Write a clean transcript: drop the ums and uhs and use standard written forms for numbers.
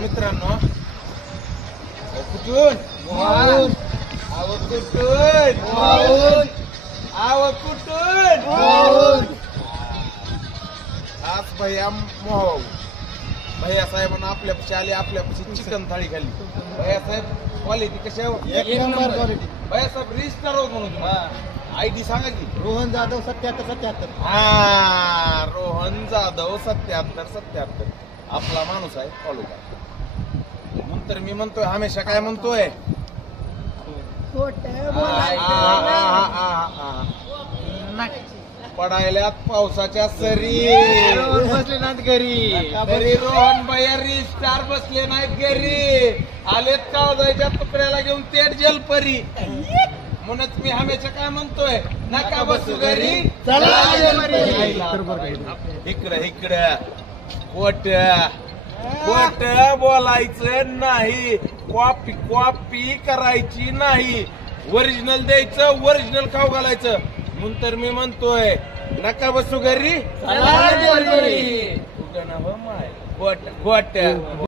मित्रांनो, कुठून आज भैया मोह भैया साहेबांना आपल्यापाशी आले, आपल्यापाशी चिकन थाळी खाल्ली. भैया साहेब क्वालिटी कशी आहे? एक नंबर क्वालिटी. भैया साहेब रजिस्टर आहोत म्हणून आयडी सांगा की. रोहन जाधव 7777. हा, रोहन जाधव 7777 आपला माणूस आहे. फॉलो करा. नंतर मी म्हणतोय हमेशा काय म्हणतोय, पडायल्यात पावसाच्या सरी, बसले नाहीत घरी. तरी रोहन भैया स्टार बसले नाहीत घरी, आलेत कावजाच्या तुकड्याला घेऊन तेट जलपरी. म्हणूनच मी हमेशा काय म्हणतोय, नका बसू घरी, इकडं इकडं खोट बोलायचं नाही, कॉपी कॉपी करायची नाही, ओरिजिनल द्यायचं, ओरिजिनल खाऊ घालायचं. म्हणून तर मी म्हणतोय नका बसू घरी, खोट